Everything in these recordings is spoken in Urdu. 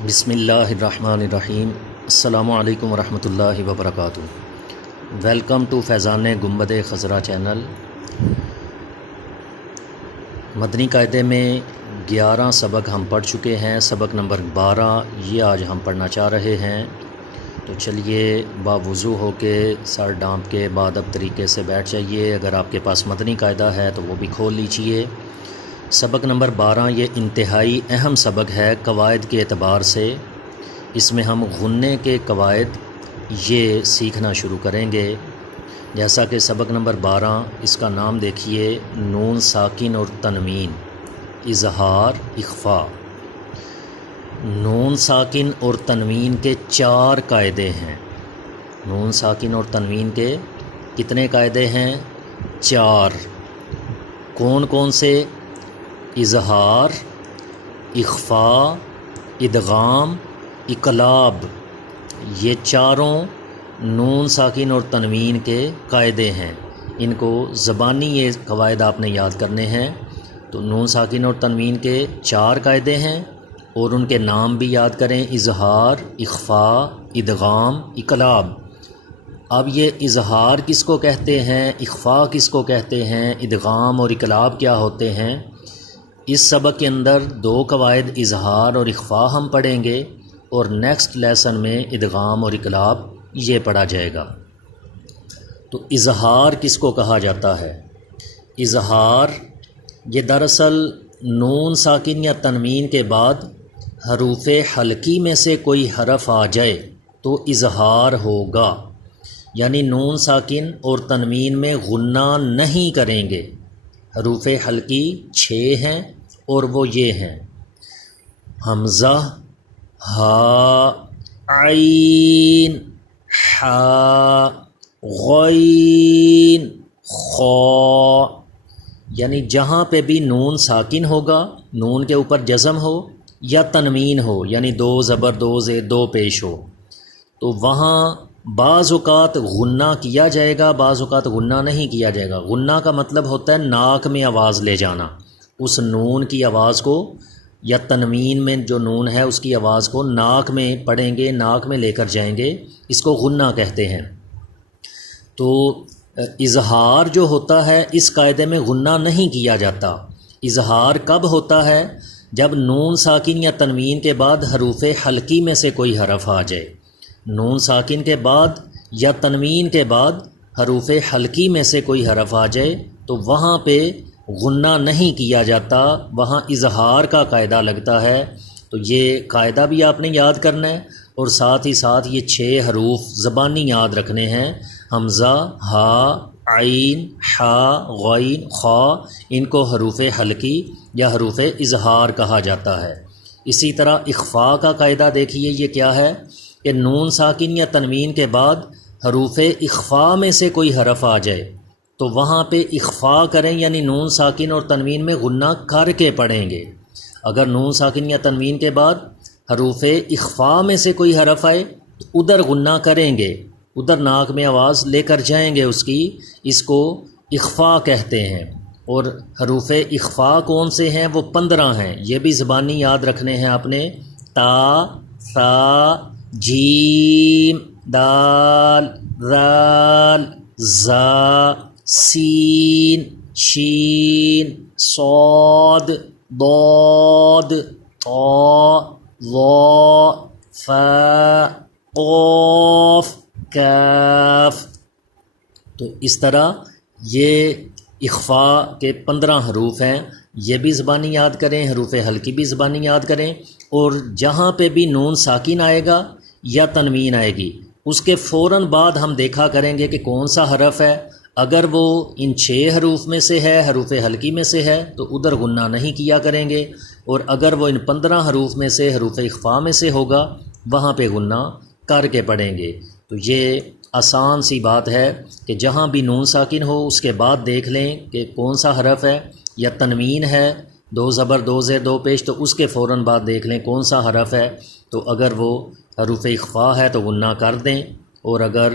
بسم اللہ الرحمن الرحیم۔ السلام علیکم ورحمۃ اللہ وبرکاتہ۔ ویلکم ٹو فیضان گنبد خضرا چینل۔ مدنی قاعدے میں 11 سبق ہم پڑھ چکے ہیں، سبق نمبر 12 یہ آج ہم پڑھنا چاہ رہے ہیں۔ تو چلیے باوضو ہو کے سر ڈانپ کے باادب طریقے سے بیٹھ جائیے۔ اگر آپ کے پاس مدنی قاعدہ ہے تو وہ بھی کھول لیجیے۔ سبق نمبر 12 یہ انتہائی اہم سبق ہے قواعد کے اعتبار سے۔ اس میں ہم غنّے کے قواعد یہ سیکھنا شروع کریں گے۔ جیسا کہ سبق نمبر 12 اس کا نام دیکھیے، نون ساکن اور تنوین، اظہار، اخفاء۔ نون ساکن اور تنوین کے 4 قاعدے ہیں۔ نون ساکن اور تنوین کے کتنے قاعدے ہیں؟ 4۔ کون کون سے؟ اظہار، اخفاء، ادغام، اقلاب، یہ چاروں نون ساکن اور تنوین کے قاعدے ہیں۔ ان کو زبانی یہ قواعد آپ نے یاد کرنے ہیں۔ تو نون ساکن اور تنوین کے 4 قاعدے ہیں اور ان کے نام بھی یاد کریں، اظہار، اخفاء، ادغام، اقلاب۔ اب یہ اظہار کس کو کہتے ہیں، اخفاء کس کو کہتے ہیں، ادغام اور اقلاب کیا ہوتے ہیں، اس سبق کے اندر 2 قواعد اظہار اور اخفاء ہم پڑھیں گے اور نیکسٹ لیسن میں ادغام اور اقلاب یہ پڑھا جائے گا۔ تو اظہار کس کو کہا جاتا ہے؟ اظہار یہ دراصل نون ساکن یا تنوین کے بعد حروف حلقی میں سے کوئی حرف آ جائے تو اظہار ہوگا، یعنی نون ساکن اور تنوین میں غنّہ نہیں کریں گے۔ حروف حلقی 6 ہیں اور وہ یہ ہیں: حمزہ، ہا، عین، حا، غین، خا۔ یعنی جہاں پہ بھی نون ساکن ہوگا، نون کے اوپر جزم ہو، یا تنوین ہو یعنی 2 زبر 2 زیر 2 پیش ہو، تو وہاں بعض اوقات غنّہ کیا جائے گا، بعض اوقات غنّہ نہیں کیا جائے گا۔ غنّہ کا مطلب ہوتا ہے ناک میں آواز لے جانا، اس نون کی آواز کو، یا تنوین میں جو نون ہے اس کی آواز کو ناک میں پڑھیں گے، ناک میں لے کر جائیں گے، اس کو غنّہ کہتے ہیں۔ تو اظہار جو ہوتا ہے اس قاعدے میں غنّہ نہیں کیا جاتا۔ اظہار کب ہوتا ہے؟ جب نون ساکن یا تنوین کے بعد حروف حلقی میں سے کوئی حرف آ جائے۔ نون ساکن کے بعد یا تنوین کے بعد حروف حلقی میں سے کوئی حرف آ جائے تو وہاں پہ غنّہ نہیں کیا جاتا، وہاں اظہار کا قاعدہ لگتا ہے۔ تو یہ قاعدہ بھی آپ نے یاد کرنا ہے اور ساتھ ہی ساتھ یہ 6 حروف زبانی یاد رکھنے ہیں: حمزہ، ہا، عین، حا، غین، خا۔ ان کو حروف حلقی یا حروف اظہار کہا جاتا ہے۔ اسی طرح اخفاء کا قاعدہ دیکھیے، یہ کیا ہے کہ نون ساکن یا تنوین کے بعد حروف اخفاء میں سے کوئی حرف آ جائے تو وہاں پہ اخفاء کریں، یعنی نون ساکن اور تنوین میں غنّہ کر کے پڑھیں گے۔ اگر نون ساکن یا تنوین کے بعد حروف اخفاء میں سے کوئی حرف آئے تو ادھر غنّہ کریں گے، ادھر ناک میں آواز لے کر جائیں گے اس کی، اس کو اخفاء کہتے ہیں۔ اور حروف اخفاء کون سے ہیں؟ وہ 15 ہیں، یہ بھی زبانی یاد رکھنے ہیں آپ نے: تا، ثا، جیم، دال، ذال، زا، سین، شین، صاد، ضاد، طا، ظا، فا، قاف، کاف۔ تو اس طرح یہ اخفاء کے 15 حروف ہیں، یہ بھی زبانی یاد کریں، حروف حلقی بھی زبانی یاد کریں۔ اور جہاں پہ بھی نون ساکن آئے گا یا تنوین آئے گی اس کے فوراً بعد ہم دیکھا کریں گے کہ کون سا حرف ہے۔ اگر وہ ان 6 حروف میں سے ہے، حروف حلقی میں سے ہے، تو ادھر غنّہ نہیں کیا کریں گے، اور اگر وہ ان 15 حروف میں سے حروف اخفاء میں سے ہوگا وہاں پہ غنّہ کر کے پڑھیں گے۔ تو یہ آسان سی بات ہے کہ جہاں بھی نون ساکن ہو اس کے بعد دیکھ لیں کہ کون سا حرف ہے، یا تنوین ہے 2 زبر 2 زیر 2 پیش تو اس کے فوراً بعد دیکھ لیں کون سا حرف ہے۔ تو اگر وہ حروف اخفاء ہے تو غنّہ کر دیں، اور اگر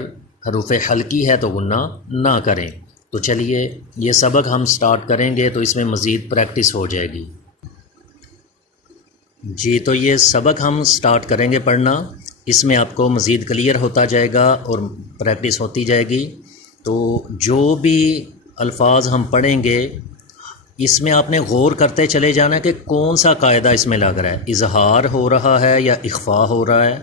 حروف حلقی ہے تو غنّہ نہ کریں۔ تو چلیے یہ سبق ہم سٹارٹ کریں گے تو اس میں مزید پریکٹس ہو جائے گی۔ جی تو یہ سبق ہم سٹارٹ کریں گے پڑھنا، اس میں آپ کو مزید کلیئر ہوتا جائے گا اور پریکٹس ہوتی جائے گی۔ تو جو بھی الفاظ ہم پڑھیں گے اس میں آپ نے غور کرتے چلے جانا کہ کون سا قاعدہ اس میں لگ رہا ہے، اظہار ہو رہا ہے یا اخفا ہو رہا ہے۔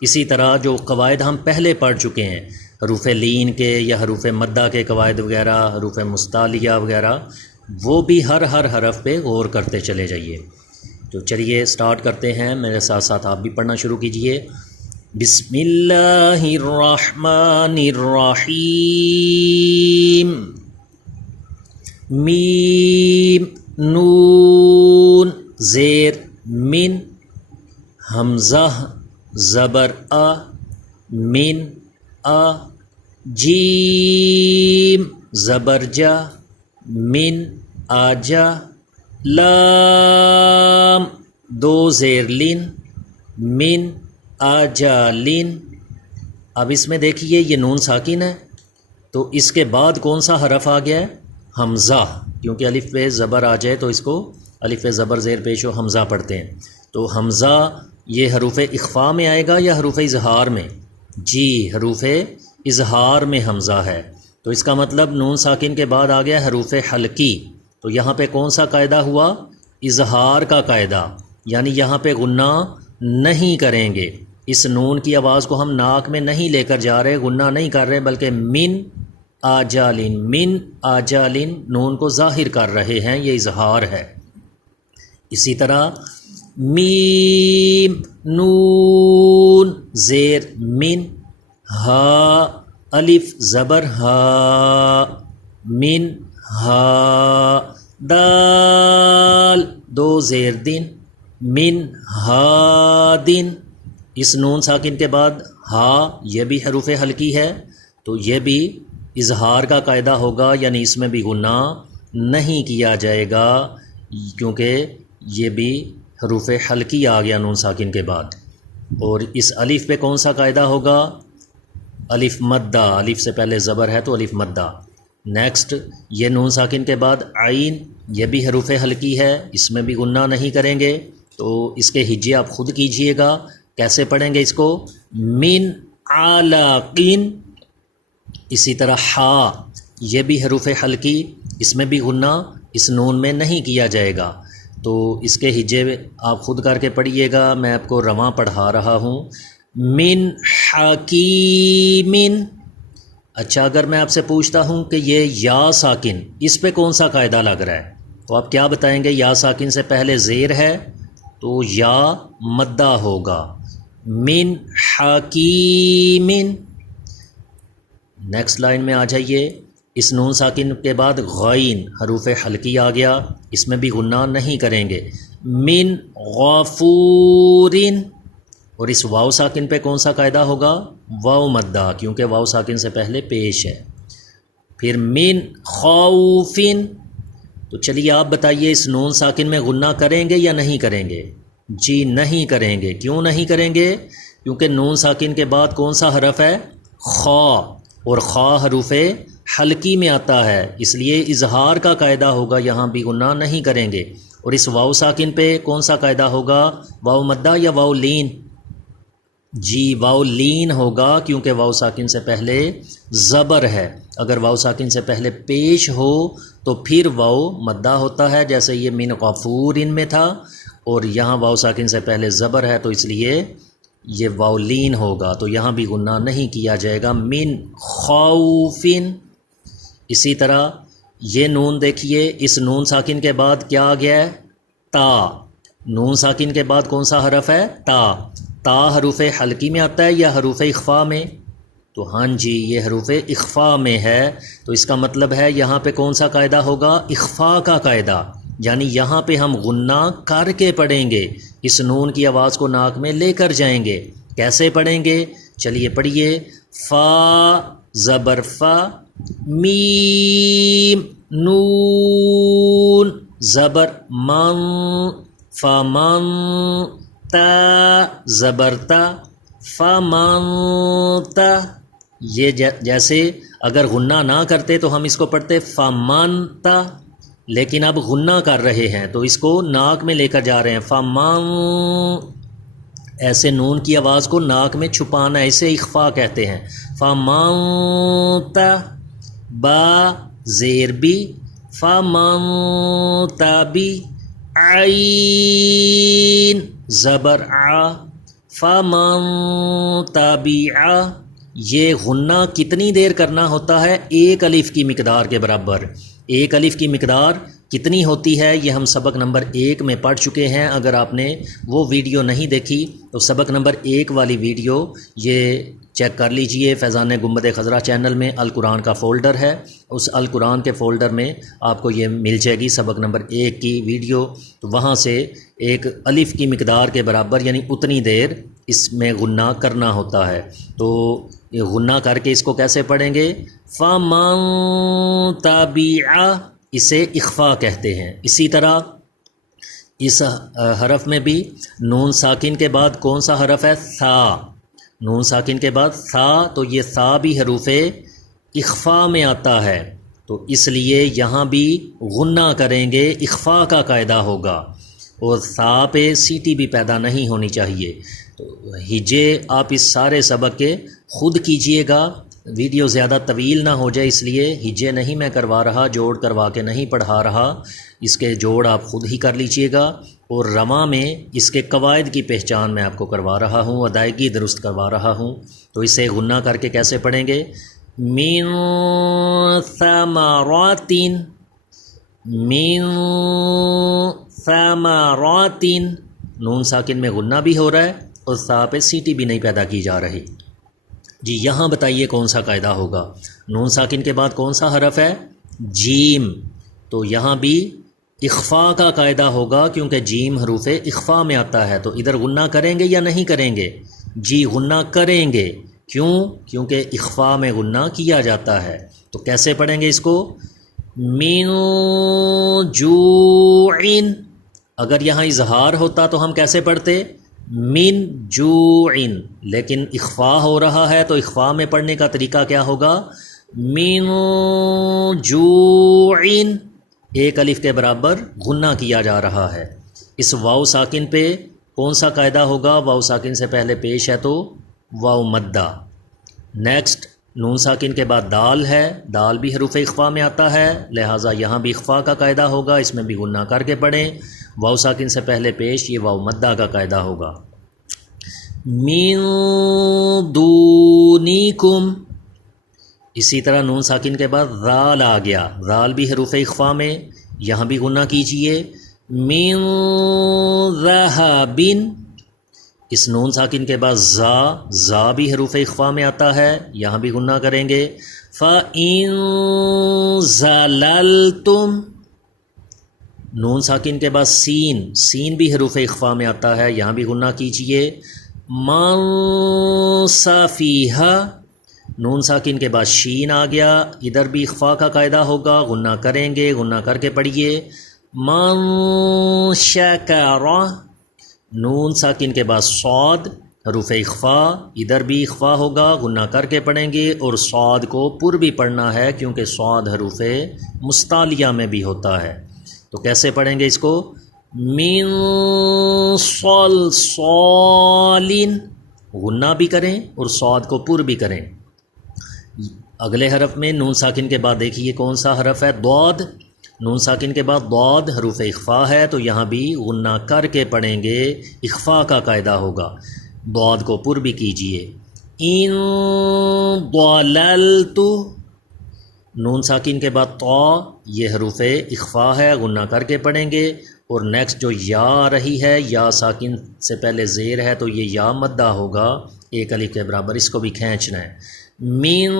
اسی طرح جو قواعد ہم پہلے پڑھ چکے ہیں حروف لین کے یا حروف مدہ کے قواعد وغیرہ، حروف مستعلیہ وغیرہ، وہ بھی ہر حرف پہ غور کرتے چلے جائیے۔ تو چلیے سٹارٹ کرتے ہیں، میرے ساتھ ساتھ آپ بھی پڑھنا شروع کیجئے۔ بسم اللہ الرحمن الرحیم۔ میم نون زیر من، حمزہ زبر آ، من آ، جیم زبر جا، من آجا، لام دو زیر لن، من آجالن۔ اب اس میں دیکھیے یہ نون ساکن ہے، تو اس کے بعد کون سا حرف آ گیا ہے؟ حمزہ، کیونکہ الف پہ زبر آ جائے تو اس کو الف پہ زبر زیر پیش و حمزہ پڑھتے ہیں۔ تو حمزہ یہ حروف اخفا میں آئے گا یا حروف اظہار میں؟ جی حروف اظہار میں حمزہ ہے، تو اس کا مطلب نون ساکن کے بعد آ گیا حروف حلقی۔ تو یہاں پہ کون سا قاعدہ ہوا؟ اظہار کا قاعدہ، یعنی یہاں پہ غنہ نہیں کریں گے، اس نون کی آواز کو ہم ناک میں نہیں لے کر جا رہے، غنہ نہیں کر رہے، بلکہ من آجالن، من آجالن نون کو ظاہر کر رہے ہیں، یہ اظہار ہے۔ اسی طرح میم نون زیر من، ہا الف زبر ہا، من ہا، دال دو زیر دن، من ہادن۔ اس نون ساکن کے بعد ہا، یہ بھی حروف حلقی ہے، تو یہ بھی اظہار کا قاعدہ ہوگا، یعنی اس میں بھی غنہ نہیں کیا جائے گا، کیونکہ یہ بھی حروف حلقی آ گیا نون ساکن کے بعد۔ اور اس الف پہ کون سا قاعدہ ہوگا؟ الف مدہ، الف سے پہلے زبر ہے تو الف مدہ۔ نیکسٹ یہ نون ساکن کے بعد عین، یہ بھی حروف حلقی ہے، اس میں بھی غنہ نہیں کریں گے، تو اس کے ہجے آپ خود کیجئے گا، کیسے پڑھیں گے اس کو؟ من علاقین۔ اسی طرح ہا، یہ بھی حروف حلقی، اس میں بھی غنہ اس نون میں نہیں کیا جائے گا، تو اس کے ہجے آپ خود کر کے پڑھیے گا، میں آپ کو رواں پڑھا رہا ہوں۔ من حکیمن۔ اچھا اگر میں آپ سے پوچھتا ہوں کہ یہ یا ساکن، اس پہ کون سا قاعدہ لگ رہا ہے، تو آپ کیا بتائیں گے؟ یا ساکن سے پہلے زیر ہے تو یا مدہ ہوگا، من حکیمن۔ نیکسٹ لائن میں آ جائیے، اس نون ساکن کے بعد غین حروف حلقی آ گیا، اس میں بھی غنہ نہیں کریں گے، من غفورن۔ اور اس واو ساکن پہ کون سا قاعدہ ہوگا؟ واو مدہ، کیونکہ واو ساکن سے پہلے پیش ہے۔ پھر من خوفن۔ تو چلیے آپ بتائیے اس نون ساکن میں غنہ کریں گے یا نہیں کریں گے؟ جی نہیں کریں گے۔ کیوں نہیں کریں گے؟ کیونکہ نون ساکن کے بعد کون سا حرف ہے؟ خا، اور خا حروف حلقی میں آتا ہے، اس لیے اظہار کا قاعدہ ہوگا، یہاں بھی غنہ نہیں کریں گے۔ اور اس واو ساکن پہ کون سا قاعدہ ہوگا؟ واو مدہ یا واو لین؟ جی واو لین ہوگا، کیونکہ واو ساکن سے پہلے زبر ہے، اگر واو ساکن سے پہلے پیش ہو تو پھر واو مدہ ہوتا ہے، جیسے یہ من غفور ان میں تھا، اور یہاں واو ساکن سے پہلے زبر ہے تو اس لیے یہ واو لین ہوگا، تو یہاں بھی غنہ نہیں کیا جائے گا، من خوفن۔ اسی طرح یہ نون دیکھیے، اس نون ساکن کے بعد کیا آ گیا ہے؟ تا۔ نون ساکن کے بعد کون سا حرف ہے؟ تا۔ تا حروف حلقی میں آتا ہے یا حروف اخفا میں؟ تو ہاں جی یہ حروف اخفا میں ہے، تو اس کا مطلب ہے یہاں پہ کون سا قاعدہ ہوگا؟ اخفا کا قاعدہ، یعنی یہاں پہ ہم غنہ کر کے پڑھیں گے، اس نون کی آواز کو ناک میں لے کر جائیں گے۔ کیسے پڑھیں گے؟ چلیے پڑھیے، فا زبر فا، میم نون زبر من، فمن، تا زبر تا، فمن تا۔ یہ جیسے اگر غنہ نہ کرتے تو ہم اس کو پڑھتے فمن تا، لیکن اب غنہ کر رہے ہیں تو اس کو ناک میں لے کر جا رہے ہیں. فَمَن ایسے نون کی آواز کو ناک میں چھپانا اسے اخفا کہتے ہیں. فَمَن با زیر بی فَمَن تَبِ عین زبر آ فَمَن تَبِعَ. یہ غنہ کتنی دیر کرنا ہوتا ہے؟ ایک الف کی مقدار کے برابر. ایک الف کی مقدار کتنی ہوتی ہے یہ ہم سبق نمبر 1 میں پڑھ چکے ہیں. اگر آپ نے وہ ویڈیو نہیں دیکھی تو سبق نمبر 1 والی ویڈیو یہ چیک کر لیجئے. فیضان گنبد خضرا چینل میں القرآن کا فولڈر ہے، اس القرآن کے فولڈر میں آپ کو یہ مل جائے گی سبق نمبر 1 کی ویڈیو. تو وہاں سے ایک الف کی مقدار کے برابر یعنی اتنی دیر اس میں غنہ کرنا ہوتا ہے. تو یہ غنہ کر کے اس کو کیسے پڑھیں گے؟ فَمَن تَبِعَ اسے اخفا کہتے ہیں. اسی طرح اس حرف میں بھی نون ساکن کے بعد کون سا حرف ہے؟ ثا. نون ساکن کے بعد ثا، تو یہ ثا بھی حروف اخفا میں آتا ہے، تو اس لیے یہاں بھی غنہ کریں گے، اخفا کا قاعدہ ہوگا اور ثا پہ سیٹی بھی پیدا نہیں ہونی چاہیے. تو ہجے آپ اس سارے سبق کے خود کیجئے گا، ویڈیو زیادہ طویل نہ ہو جائے اس لیے ہجے نہیں میں کروا رہا، جوڑ کروا کے نہیں پڑھا رہا. اس کے جوڑ آپ خود ہی کر لیجئے گا اور رواں میں اس کے قواعد کی پہچان میں آپ کو کروا رہا ہوں، ادائیگی درست کروا رہا ہوں. تو اسے غنہ کر کے کیسے پڑھیں گے؟ من ثمرات، من ثمرات. نون ساکن میں غنہ بھی ہو رہا ہے اور ثا پہ سیٹی بھی نہیں پیدا کی جا رہی. جی یہاں بتائیے کون سا قاعدہ ہوگا؟ نون ساکن کے بعد کون سا حرف ہے؟ جیم. تو یہاں بھی اخفا کا قاعدہ ہوگا کیونکہ جیم حروف اخفا میں آتا ہے. تو ادھر غنہ کریں گے یا نہیں کریں گے؟ جی غنہ کریں گے. کیوں؟ کیونکہ اخفا میں غنہ کیا جاتا ہے. تو کیسے پڑھیں گے اس کو؟ من جوع. اگر یہاں اظہار ہوتا تو ہم کیسے پڑھتے؟ من جوع. لیکن اخفا ہو رہا ہے تو اخفا میں پڑھنے کا طریقہ کیا ہوگا؟ من جوع. ایک الف کے برابر غنہ کیا جا رہا ہے. اس واو ساکن پہ کون سا قاعدہ ہوگا؟ واو ساکن سے پہلے پیش ہے تو واو مدہ. نیکسٹ نون ساکن کے بعد دال ہے، دال بھی حروف اخفا میں آتا ہے، لہٰذا یہاں بھی اخفا کا قاعدہ ہوگا، اس میں بھی غنہ کر کے پڑھیں. واو ساکن سے پہلے پیش یہ واو مدہ کا قاعدہ ہوگا. من دونکم. اسی طرح نون ساکن کے بعد ذال آ گیا، ذال بھی حروف اخفا میں، یہاں بھی غنہ کیجئے. من ذہب. اس نون ساکن کے بعد زا، زا بھی حروف اخفا میں آتا ہے، یہاں بھی غنہ کریں گے. فَإِن زَلَلْتُمْ. نون ساکن کے بعد سین، سین بھی حروف اخفا میں آتا ہے، یہاں بھی غنہ کیجئے. من صفیحہ. نون ساکن کے بعد شین آ گیا، ادھر بھی اخفا کا قاعدہ ہوگا، غنہ کریں گے، غنہ کر کے پڑھیے. من شکر. نون ساکن کے بعد صاد، حروف اخفا، ادھر بھی اخفا ہوگا، غنہ کر کے پڑھیں گے اور صاد کو پر بھی پڑھنا ہے کیونکہ صاد حروف مستعلیہ میں بھی ہوتا ہے. تو کیسے پڑھیں گے اس کو؟ من صلصال. غنہ بھی کریں اور صاد کو پر بھی کریں. اگلے حرف میں نون ساکن کے بعد دیکھیے کون سا حرف ہے؟ ضاد. نون ساکن کے بعد ضاد حروف اخفا ہے تو یہاں بھی غنہ کر کے پڑھیں گے، اخفا کا قاعدہ ہوگا. ضاد کو پر بھی کیجئے. ان ضللت. نون ساکن کے بعد طا، یہ حروف اخفا ہے، غنہ کر کے پڑھیں گے. اور نیکسٹ جو یا آ رہی ہے، یا ساکن سے پہلے زیر ہے تو یہ یا مدہ ہوگا، ایک الف کے برابر، اس کو بھی کھینچنا ہے. من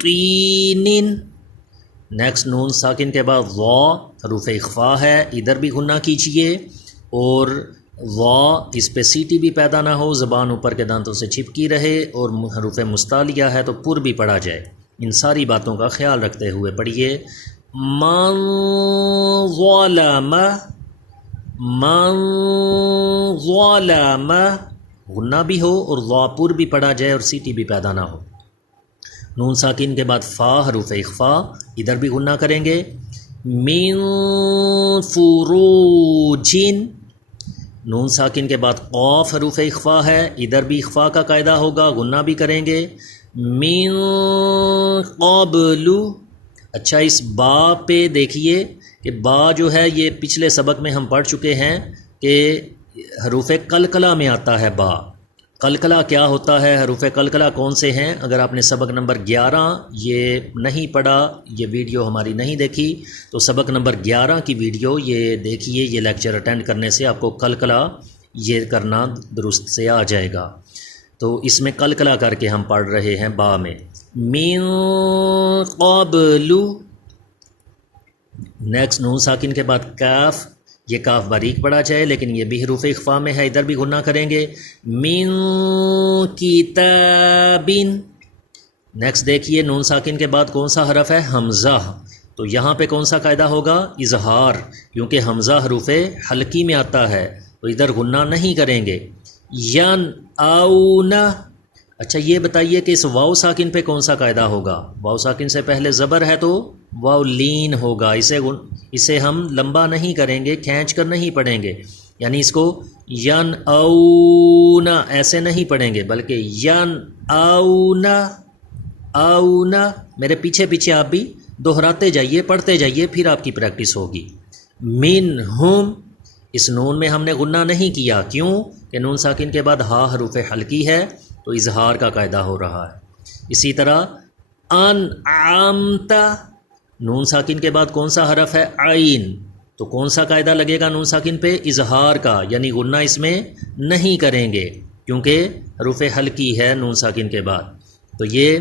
طین. نیکسٹ نون ساکن کے بعد وا، حروف اخفا ہے، ادھر بھی غنہ کیجئے اور وا اس پہ سیٹی بھی پیدا نہ ہو، زبان اوپر کے دانتوں سے چپکی رہے اور حروف مستعلیہ ہے تو پر بھی پڑھا جائے. ان ساری باتوں کا خیال رکھتے ہوئے پڑھیے. من ظلم. من ظلم. غنہ بھی ہو اور وا پر بھی پڑھا جائے اور سیٹی بھی پیدا نہ ہو. نون ساکن کے بعد فا، حروف اخفا، ادھر بھی غنہ کریں گے. من فروجن، نون ساکن کے بعد قاف حروف اخفا ہے، ادھر بھی اخفا کا قاعدہ ہوگا، غنہ بھی کریں گے. من قبل. اچھا اس با پہ دیکھیے کہ با جو ہے یہ پچھلے سبق میں ہم پڑھ چکے ہیں کہ حروف قلقلہ میں آتا ہے با. قلقلہ کیا ہوتا ہے، حروف قلقلہ کون سے ہیں؟ اگر آپ نے سبق نمبر 11 یہ نہیں پڑھا، یہ ویڈیو ہماری نہیں دیکھی، تو سبق نمبر 11 کی ویڈیو یہ دیکھیے، یہ لیکچر اٹینڈ کرنے سے آپ کو قلقلہ یہ کرنا درست سے آ جائے گا. تو اس میں قلقلہ کر کے ہم پڑھ رہے ہیں با میں. من قبل. نیکسٹ نون ساکن کے بعد کاف، یہ کاف باریک پڑھا جائے لیکن یہ بھی حروف اخفا میں ہے، ادھر بھی غنہ کریں گے. من کتاب. نیکسٹ دیکھیے نون ساکن کے بعد کون سا حرف ہے؟ حمزہ. تو یہاں پہ کون سا قاعدہ ہوگا؟ اظہار، کیونکہ حمزہ حروف حلقی میں آتا ہے تو ادھر غنہ نہیں کریں گے. ین اونا. اچھا یہ بتائیے کہ اس واو ساکن پہ کون سا قاعدہ ہوگا؟ واو ساکن سے پہلے زبر ہے تو واو لین ہوگا، اسے ہم لمبا نہیں کریں گے، کھینچ کر نہیں پڑھیں گے، یعنی اس کو ین اونا ایسے نہیں پڑھیں گے بلکہ ین اونا. اونا میرے پیچھے پیچھے آپ بھی دہراتے جائیے، پڑھتے جائیے، پھر آپ کی پریکٹس ہوگی. منہم، اس نون میں ہم نے غنہ نہیں کیا، کیوں کہ نون ساکن کے بعد ہا حروف حلقی ہے تو اظہار کا قاعدہ ہو رہا ہے. اسی طرح انعمت، نون ساکن کے بعد کون سا حرف ہے؟ عین. تو کون سا قاعدہ لگے گا نون ساکن پہ؟ اظہار کا، یعنی غنہ اس میں نہیں کریں گے کیونکہ حروف حلقی ہے نون ساکن کے بعد. تو یہ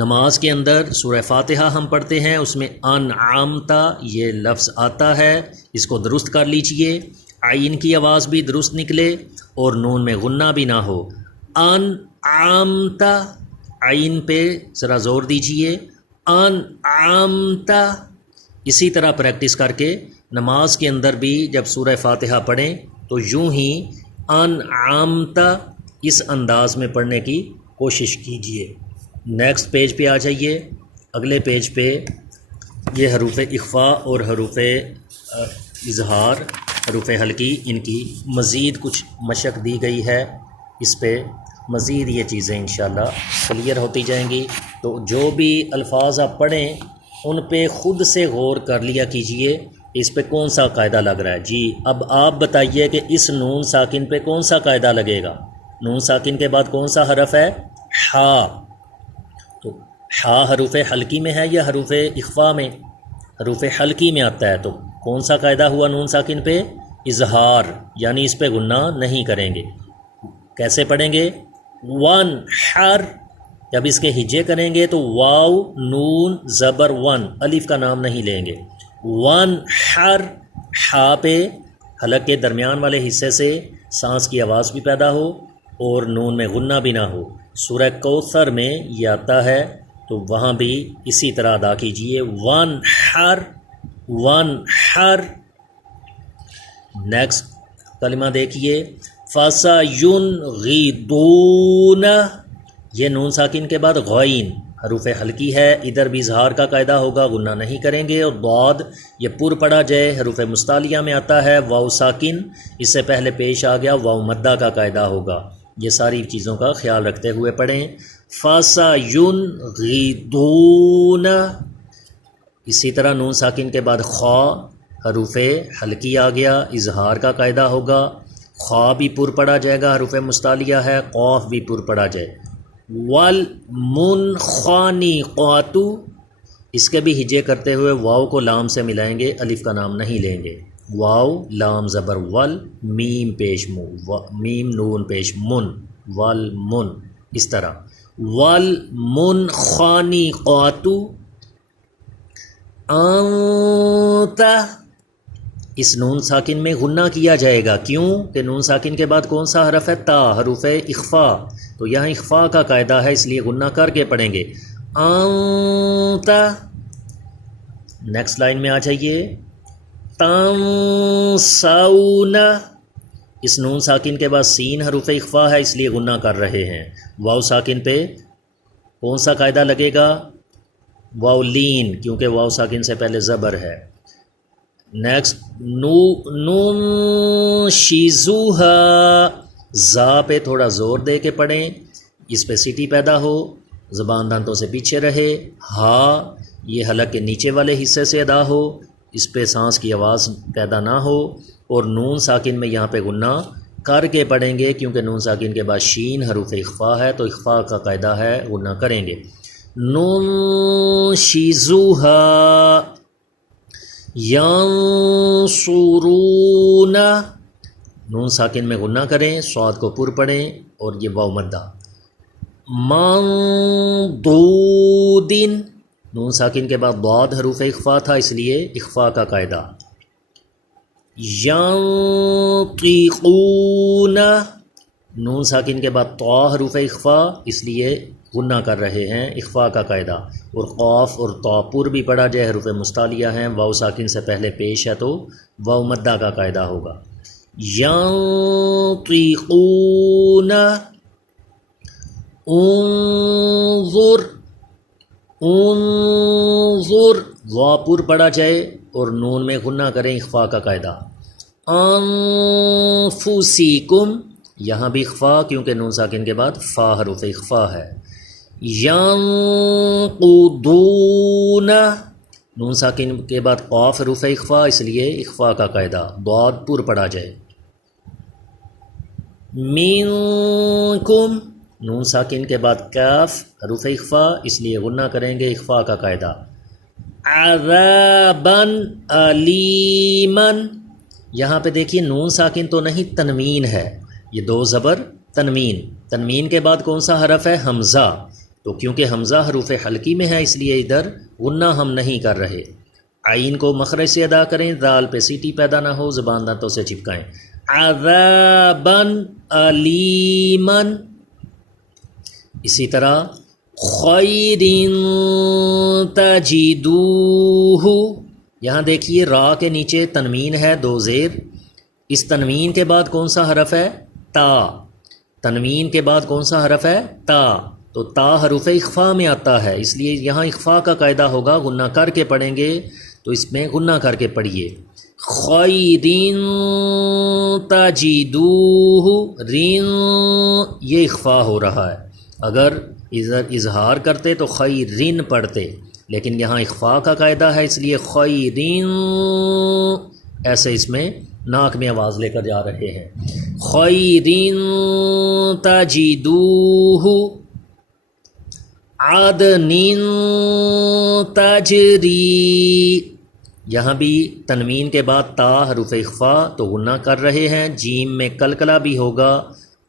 نماز کے اندر سورہ فاتحہ ہم پڑھتے ہیں، اس میں انعمت یہ لفظ آتا ہے، اس کو درست کر لیجئے، عین کی آواز بھی درست نکلے اور نون میں غنہ بھی نہ ہو. انعمت، عین پہ ذرا زور دیجئے، انعمت. اسی طرح پریکٹس کر کے نماز کے اندر بھی جب سورہ فاتحہ پڑھیں تو یوں ہی انعمت اس انداز میں پڑھنے کی کوشش کیجئے. نیکسٹ پیج پہ آ جائیے. اگلے پیج پہ یہ حروف اخفا اور حروف اظہار، حروف حلقی، ان کی مزید کچھ مشق دی گئی ہے، اس پہ مزید یہ چیزیں انشاءاللہ کلیئر ہوتی جائیں گی. تو جو بھی الفاظ آپ پڑھیں ان پہ خود سے غور کر لیا کیجئے اس پہ کون سا قاعدہ لگ رہا ہے. جی اب آپ بتائیے کہ اس نون ساکن پہ کون سا قاعدہ لگے گا؟ نون ساکن کے بعد کون سا حرف ہے؟ حا. تو حا حروف حلقی میں ہے یا حروف اخفا میں؟ حروف حلقی میں آتا ہے، تو کون سا قاعدہ ہوا نون ساکن پہ؟ اظہار، یعنی اس پہ غنہ نہیں کریں گے. کیسے پڑھیں گے؟ ون حر. جب اس کے ہجے کریں گے تو واو نون زبر ون، الف کا نام نہیں لیں گے. ون حر، حا پہ حلق کے درمیان والے حصے سے سانس کی آواز بھی پیدا ہو اور نون میں غنہ بھی نہ ہو. سورہ کوثر میں یہ آتا ہے تو وہاں بھی اسی طرح ادا کیجئے. ون حر، ون حر. نیکسٹ کلمہ دیکھیے، فَسَيُنْغِضُونَ. یہ نون ساکن کے بعد غین حروف حلقی ہے، ادھر بھی اظہار کا قاعدہ ہوگا، غنہ نہیں کریں گے. اور ضاد یہ پر پڑھا جائے، حروف مستعلیہ میں آتا ہے. واو ساکن اس سے پہلے پیش آ گیا، واو مدہ کا قاعدہ ہوگا. یہ ساری چیزوں کا خیال رکھتے ہوئے پڑھیں. فَسَيُنْغِضُونَ. اسی طرح نون ساکن کے بعد خا حروف حلقی آ گیا، اظہار کا قاعدہ ہوگا. خا بھی پر پڑھا جائے گا، حروف مستعلیہ ہے. قاف بھی پر پڑھا جائے. والمنخنقات، اس کے بھی ہجے کرتے ہوئے واو کو لام سے ملائیں گے، الف کا نام نہیں لیں گے. واو لام زبر ول، میم پیش مو، میم نون پیش من، والمن، اس طرح. والمنخنقات انت. اس نون ساکن میں غنہ کیا جائے گا، کیوں کہ نون ساکن کے بعد کون سا حرف ہے؟ تا، حروف اخفا. تو یہاں اخفا کا قاعدہ ہے، اس لیے غنہ کر کے پڑھیں گے. انت. نیکسٹ لائن میں آ جائیے، تنسون. اس نون ساکن کے بعد سین حروف اخفا ہے، اس لیے غنہ کر رہے ہیں. واو ساکن پہ کون سا قاعدہ لگے گا؟ واو لین کیونکہ واو ساکن سے پہلے زبر ہے. نیکسٹ نون شیزوہا، زا پہ تھوڑا زور دے کے پڑھیں، اس پہ سیٹی پیدا ہو، زبان دانتوں سے پیچھے رہے. ہا یہ حلق کے نیچے والے حصے سے ادا ہو، اس پہ سانس کی آواز پیدا نہ ہو. اور نون ساکن میں یہاں پہ غنہ کر کے پڑھیں گے کیونکہ نون ساکن کے بعد شین حروف اخفا ہے تو اخفا کا قاعدہ ہے، غنہ کریں گے. نون شیزوہا ینصرون، نون ساکن میں غنہ کریں، صاد کو پر پڑھیں اور یہ واو مدہ. مندودن، نون ساکن کے بعد ضاد حروف اخفا تھا اس لیے اخفا کا قاعدہ. ینطقون، نون ساکن کے بعد طا حروف اخفا اس لیے غنہ کر رہے ہیں، اخفا کا قاعدہ. اور قاف اور طا پر بھی پڑھا جائے، حروف مستعلیہ ہیں، واو ساکن سے پہلے پیش ہے تو واو مدہ کا قاعدہ ہوگا. ینطقون، انظر، انظر وا پر پڑھا جائے اور نون میں غنہ کریں، اخفا کا قاعدہ. انفسکم، یہاں بھی اخفا کیونکہ نون ساکن کے بعد فا حروف اخفا ہے. ینقضون، نون ساکن کے بعد قاف حروف اخفا اس لیے اخفا کا قاعدہ، ضاد پر پڑھا جائے. منکم، نون ساکن کے بعد کاف حروف اخفا اس لیے غنہ کریں گے، اخفا کا قاعدہ. عذابا علیما، یہاں پہ دیکھیے نون ساکن تو نہیں تنوین ہے، یہ دو زبر تنوین. تنوین کے بعد کون سا حرف ہے؟ حمزہ. تو کیونکہ حمزہ حروف حلقی میں ہے اس لیے ادھر غنہ ہم نہیں کر رہے. عین کو مخرج سے ادا کریں، دال پہ سیٹی پیدا نہ ہو، زبان دانتوں سے چپکائیں. عذابا علیما. اسی طرح خیر تجدوہ، یہاں دیکھیے را کے نیچے تنوین ہے، دو زیر. اس تنوین کے بعد کون سا حرف ہے؟ تا. تنوین کے بعد کون سا حرف ہے؟ تا. تو تا حروف اخفا میں آتا ہے اس لیے یہاں اخفا کا قاعدہ ہوگا، غنہ کر کے پڑھیں گے تو اس میں غنہ کر کے پڑھیے. خیر تجدوہ، رین یہ اخفا ہو رہا ہے، اگر اظہار کرتے تو خیرین پڑھتے، لیکن یہاں اخفا کا قاعدہ ہے اس لیے خیرین ایسے اس میں ناک میں آواز لے کر جا رہے ہیں. خیرین تجدوہ عدن تجری، یہاں بھی تنوین کے بعد تا حروف اخفا تو غنہ کر رہے ہیں، جیم میں کلکلا بھی ہوگا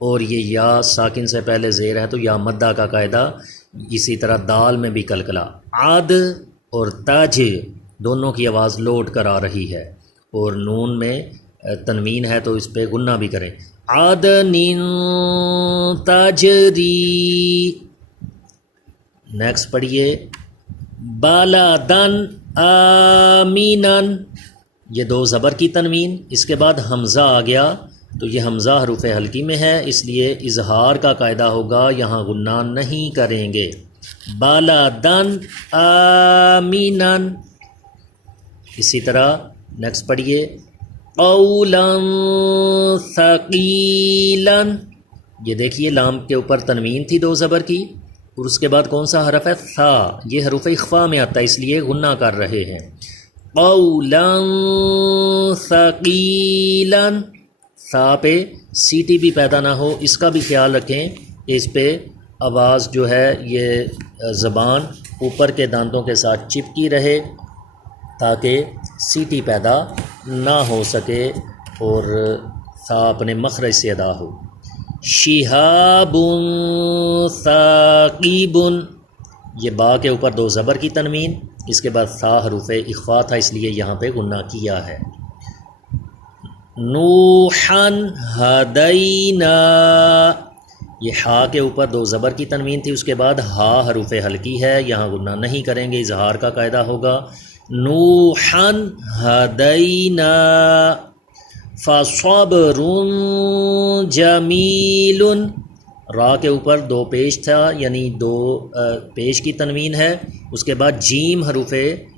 اور یہ یا ساکن سے پہلے زیر ہے تو یا مدہ کا قاعدہ. اسی طرح دال میں بھی کلکلا. عد اور تج دونوں کی آواز لوٹ کر آ رہی ہے اور نون میں تنوین ہے تو اس پہ غنہ بھی کریں. عدن تجری. نیکسٹ پڑھیے بلدن آمینن، یہ دو زبر کی تنوین، اس کے بعد حمزہ آ گیا تو یہ حمزہ حروف حلقی میں ہے اس لیے اظہار کا قاعدہ ہوگا، یہاں غنہ نہیں کریں گے. بلدن آمینن. اسی طرح نیکسٹ پڑھیے قولا ثقیلا، یہ دیکھیے لام کے اوپر تنوین تھی دو زبر کی اور اس کے بعد کون سا حرف ہے؟ ثا. یہ حروف اخفا میں آتا ہے اس لیے غنہ کر رہے ہیں. قولا ثقیلا، ثا پہ سیٹی بھی پیدا نہ ہو، اس کا بھی خیال رکھیں کہ اس پہ آواز جو ہے یہ زبان اوپر کے دانتوں کے ساتھ چپکی رہے تاکہ سیٹی پیدا نہ ہو سکے اور ثا اپنے مخرج سے ادا ہو. شہاب ثاقب، یہ با کے اوپر دو زبر کی تنوین، اس کے بعد ثا حروف اخفا تھا اس لیے یہاں پہ غنہ کیا ہے. نوحا ہدینا، یہ ہا کے اوپر دو زبر کی تنوین تھی، اس کے بعد ہا حروف حلقی ہے، یہاں غنہ نہیں کریں گے، اظہار کا قاعدہ ہوگا. نوحا ہدینا فصبر جمیل، را کے اوپر دو پیش تھا، یعنی دو پیش کی تنوین ہے، اس کے بعد جیم حروف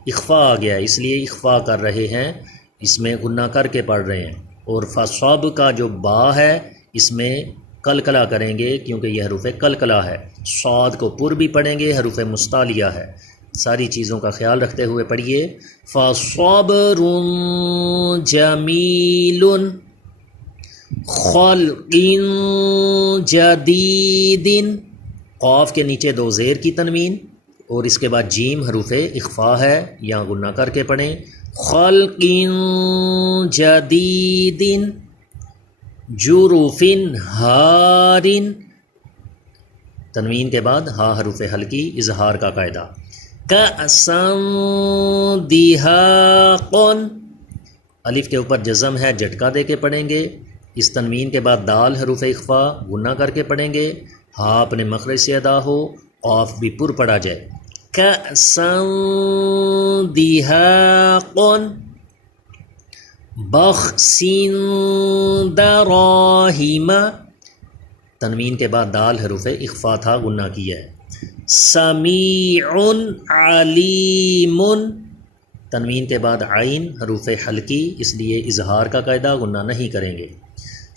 اخفا آ گیا، اس لیے اخفا کر رہے ہیں، اس میں غنہ کر کے پڑھ رہے ہیں۔ اور فصاب کا جو با ہے اس میں قلقلہ کریں گے کیونکہ یہ حروف قلقلہ ہے۔ صاد کو پر بھی پڑھیں گے، حروف مستعلیہ ہے۔ ساری چیزوں کا خیال رکھتے ہوئے پڑھیے۔ فصبر جمیل خلق جدید، قاف کے نیچے دو زیر کی تنوین اور اس کے بعد جیم حروف اخفا ہے، یہاں غنہ کر کے پڑھیں۔ خلق جدید جروف ہار، تنوین کے بعد ہا حروف حلقی، اظہار کا قاعدہ۔ کأسا دہاقا، الف کے اوپر جزم ہے، جھٹکا دے کے پڑھیں گے۔ اس تنوین کے بعد دال حروف اخفا غنہ کر کے پڑھیں گے، ہا اپنے مخرج سے ادا ہو، قاف بھی پر پڑھا جائے۔ کأسا دہاقا بخس دراہم، تنوین کے بعد دال حروف اخفا تھا، غنہ کیا ہے۔ سمیع علیم، تنوین کے بعد عین حروف حلقی، اس لیے اظہار کا قاعدہ، غنہ نہیں کریں گے۔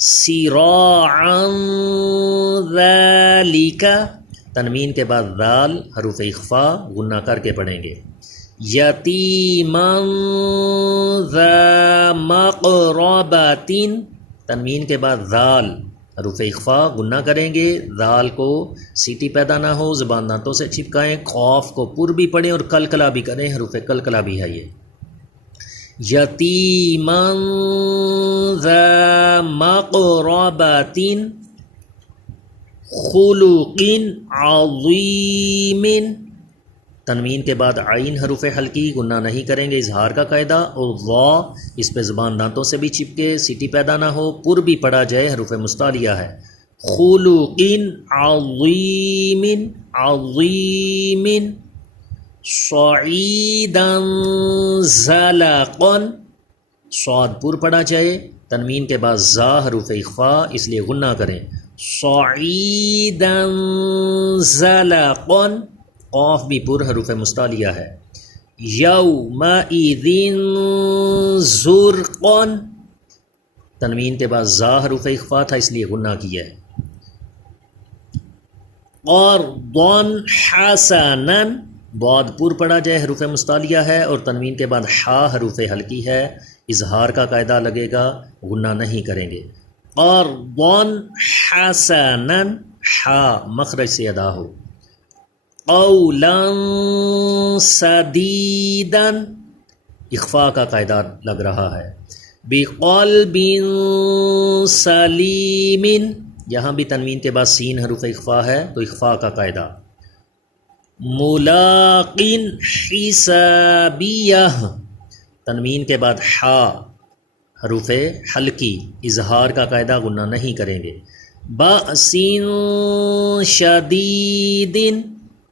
سراعا ذالک، تنوین کے بعد ذال حروف اخفا غنہ کر کے پڑھیں گے۔ یتیما ذا مقربۃ، تنوین کے بعد ذال حروف اخفا غنہ کریں گے، ذال کو سیٹی پیدا نہ ہو، زبان دانتوں سے چپکائیں، قاف کو پر بھی پڑھیں اور قلقلہ بھی کریں، حروف قلقلہ بھی ہے یہ۔ یتیما ذا مقربۃ خلق عظیم، تنوین کے بعد عین حروف حلقی غنہ نہیں کریں گے، اظہار کا قاعدہ، اور وا اس پہ زبان دانتوں سے بھی چپکے، سیٹی پیدا نہ ہو، پر بھی پڑھا جائے، حروف مستعلیہ ہے۔ خلق عظیم عظیم صعیدا زلقا، صاد پر پڑھا جائے، تنوین کے بعد زا حروف اخفا اس لیے غنہ کریں۔ صعیدا زلقا، قاف بھی پر حروف مستعلیہ ہے۔ یومئذ زرقا، تنوین کے بعد زا حروف اخفا تھا اس لیے غنہ کیا ہے۔ قرضا حسنا، بعد پر پڑھا جائے، حروف مستعلیہ ہے، اور تنوین کے بعد حا حروف حلقی ہے، اظہار کا قاعدہ لگے گا، غنہ نہیں کریں گے۔ قرضا حسنا، حا مخرج سے ادا ہو۔ قولا سدیدا، اخفا کا قاعدہ لگ رہا ہے۔ بقلب سلیم، یہاں بھی تنوین کے بعد سین حروف اخفا ہے تو اخفا کا قاعدہ۔ ملاق حسابیہ، تنوین کے بعد حا حروف حلقی، اظہار کا قاعدہ، غنہ نہیں کریں گے۔ بأس شدید،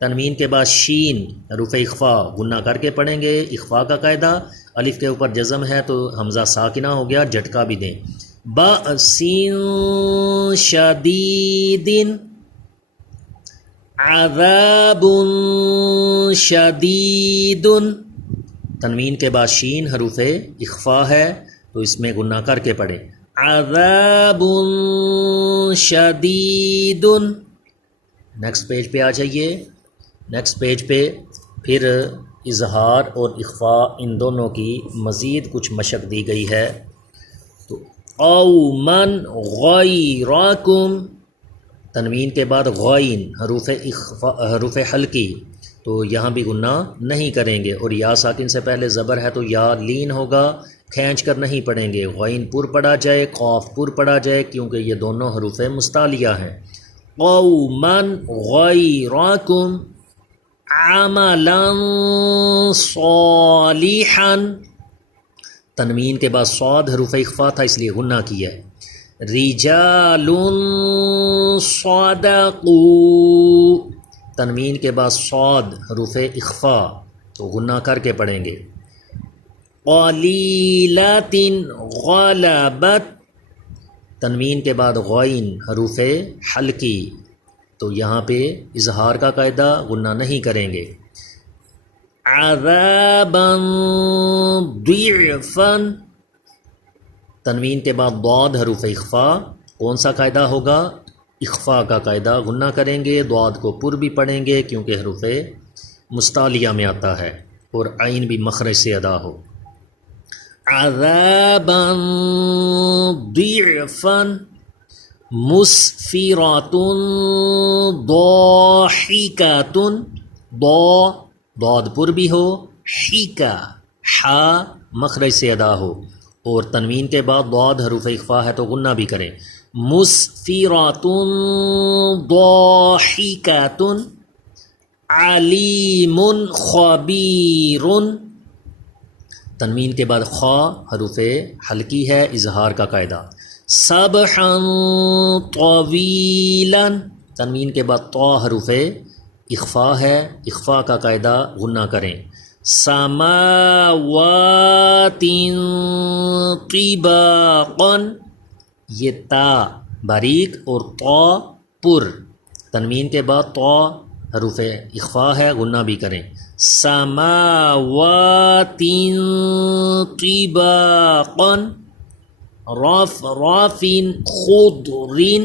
تنوین کے بعد شین حروف اخفا غنہ کر کے پڑھیں گے، اخفا کا قاعدہ، الف کے اوپر جزم ہے تو حمزہ ساکنہ ہو گیا، جھٹکا بھی دیں۔ بأس شدید عذاب شدید، تنوین کے بعد شین حروف اخفا ہے تو اس میں غنہ کر کے پڑھیں۔ عذاب شدید، نیکسٹ پیج پہ آ جائیے۔ نیکسٹ پیج پہ پھر اظہار اور اخفا ان دونوں کی مزید کچھ مشق دی گئی ہے۔ تو قوما غیرکم، تنوین کے بعد غائن حروف حلقی، تو یہاں بھی غنہ نہیں کریں گے، اور یا ساکن سے پہلے زبر ہے تو یا لین ہوگا، کھینچ کر نہیں پڑھیں گے، غائن پر پڑھا جائے، قاف پر پڑھا جائے، کیونکہ یہ دونوں حروف مستعلیہ ہیں۔ قوما غیرکم عملا صالحا، تنوین کے بعد صاد حروف اخفا تھا اس لیے غنہ کیا ہے۔ رجال صدقوا، تنوین کے بعد صاد حروف اخفا تو غنہ کر کے پڑھیں گے۔ قلیلۃ غلبت، تنوین کے بعد غائن حروف حلقی، تو یہاں پہ اظہار کا قاعدہ غنہ نہیں کریں گے. عذابا ضعفا، تنوین کے بعد ضاد حروف اخفا. کون سا قاعدہ ہوگا؟ اخفا کا قاعدہ. غنہ کریں گے، ضاد کو پر بھی پڑھیں گے کیونکہ حروف مستعلیہ میں آتا ہے، اور عین بھی مخرج سے ادا ہو. عذابا ضعفا مسفرات ضاحکات، ضاد پر بھی ہو، حکا حا مخرج سے ادا ہو، اور تنوین کے بعد ضاد حروف اخفا ہے تو غنہ بھی کریں. مسفرات ضاحکات علیم خبیر، تنوین کے بعد خا حروف حلقی ہے، اظہار کا قاعدہ. سبحا طویلا، تنوین کے بعد طا حروف اخفا ہے، اخفا کا قاعدہ غنہ کریں. سماوات طباقا، یہ تا باریک اور طا پر، تنوین کے بعد طا حروف اخفا ہے، غنہ بھی کریں. سماوات طباقا رافین خضرین،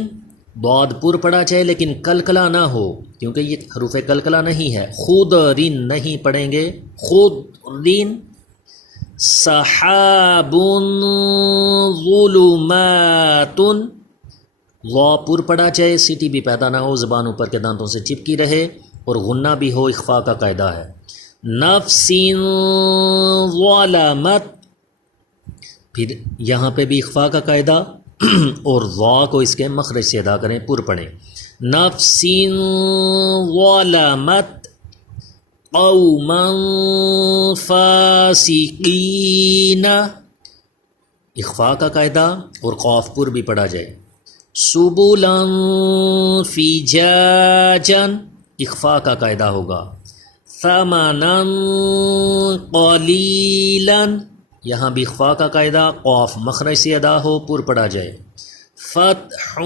ضاد پر پڑھا جائے لیکن کلکلا نہ ہو کیونکہ یہ حروف کلکلا نہیں ہے. خضرین نہیں پڑھیں گے، خضرین. سحاب ظلمات، ضا پر پڑھا جائے، سیٹی بھی پیدا نہ ہو، زبان اوپر کے دانتوں سے چپکی رہے، اور غنہ بھی ہو، اخفا کا قاعدہ ہے. نفس ظلمت، پھر یہاں پہ بھی اخفا کا قاعدہ اور ضا کو اس کے مخرج سے ادا کریں، پر پڑھیں. نفس ظلمت قوما فاسقین، اخفا کا قاعدہ اور قاف پر بھی پڑھا جائے. سبلا فجاجا، اخفا کا قاعدہ ہوگا. ثمنا قلیلا، یہاں بھی اخفا کا قاعدہ، قاف مخرج سے ادا ہو، پر پڑھا جائے. فتح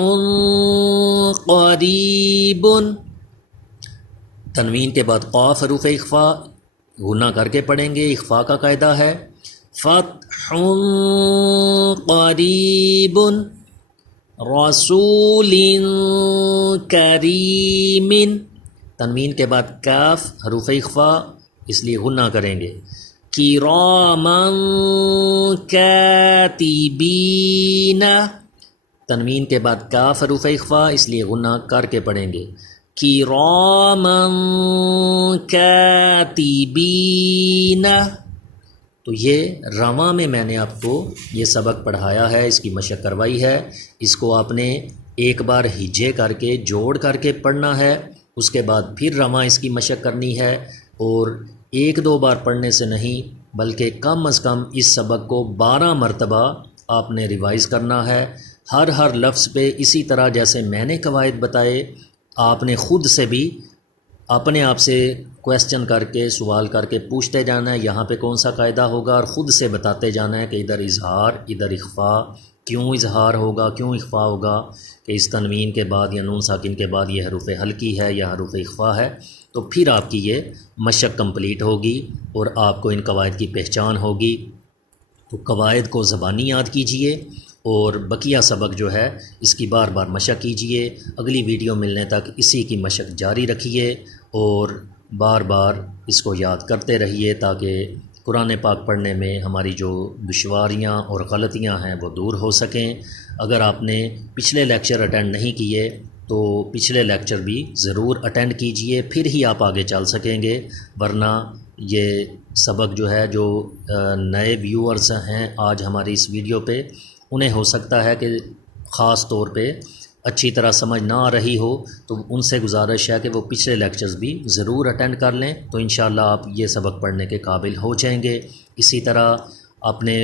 قریب، تنوین کے بعد قاف حروف اخفا غنہ کر کے پڑھیں گے، اخفا کا قاعدہ ہے. فتح قریب رسول کریم، تنوین کے بعد کاف حروف اخفا اس لیے غنہ کریں گے. کراما کاتبین، تنوین کے بعد کاف حروف اخفا اس لیے غنہ کر کے پڑھیں گے. کراما کاتبین. تو یہ رواں میں میں نے آپ کو یہ سبق پڑھایا ہے، اس کی مشق کروائی ہے. اس کو آپ نے ایک بار ہجے کر کے جوڑ کر کے پڑھنا ہے، اس کے بعد پھر رواں اس کی مشق کرنی ہے، اور ایک دو بار پڑھنے سے نہیں بلکہ کم از کم اس سبق کو 12 مرتبہ آپ نے ریوائز کرنا ہے. ہر لفظ پہ اسی طرح جیسے میں نے قواعد بتائے آپ نے خود سے بھی اپنے آپ سے کویسچن کر کے سوال کر کے پوچھتے جانا ہے یہاں پہ کون سا قاعدہ ہوگا، اور خود سے بتاتے جانا ہے کہ ادھر اظہار ادھر اخفا، کیوں اظہار ہوگا کیوں اخفا ہوگا، کہ اس تنوین کے بعد یا نون ساکن کے بعد یہ حروف حلقی ہے یا حروف اخفا ہے. تو پھر آپ کی یہ مشق کمپلیٹ ہوگی اور آپ کو ان قواعد کی پہچان ہوگی. تو قواعد کو زبانی یاد کیجئے اور بقیہ سبق جو ہے اس کی بار بار مشق کیجئے. اگلی ویڈیو ملنے تک اسی کی مشق جاری رکھیے اور بار بار اس کو یاد کرتے رہیے تاکہ قرآن پاک پڑھنے میں ہماری جو دشواریاں اور غلطیاں ہیں وہ دور ہو سکیں. اگر آپ نے پچھلے لیکچر اٹینڈ نہیں کیے تو پچھلے لیکچر بھی ضرور اٹینڈ کیجئے، پھر ہی آپ آگے چل سکیں گے، ورنہ یہ سبق جو ہے جو نئے ویورز ہیں آج ہماری اس ویڈیو پہ انہیں ہو سکتا ہے کہ خاص طور پہ اچھی طرح سمجھ نہ آ رہی ہو، تو ان سے گزارش ہے کہ وہ پچھلے لیکچرز بھی ضرور اٹینڈ کر لیں، تو انشاءاللہ آپ یہ سبق پڑھنے کے قابل ہو جائیں گے. اسی طرح اپنے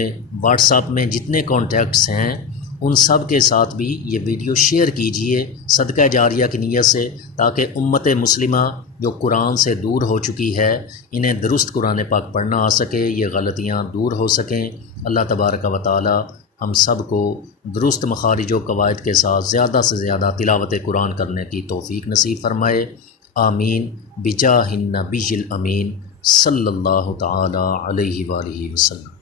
واٹس ایپ میں جتنے کانٹیکٹس ہیں ان سب کے ساتھ بھی یہ ویڈیو شیئر کیجئے صدقہ جاریہ کی نیت سے، تاکہ امت مسلمہ جو قرآن سے دور ہو چکی ہے انہیں درست قرآن پاک پڑھنا آ سکے، یہ غلطیاں دور ہو سکیں. اللہ تبارک و تعالی ہم سب کو درست مخارج و قواعد کے ساتھ زیادہ سے زیادہ تلاوت قرآن کرنے کی توفیق نصیب فرمائے، آمین بجاہ النبی الامین صلی اللہ تعالی علیہ وآلہ وسلم۔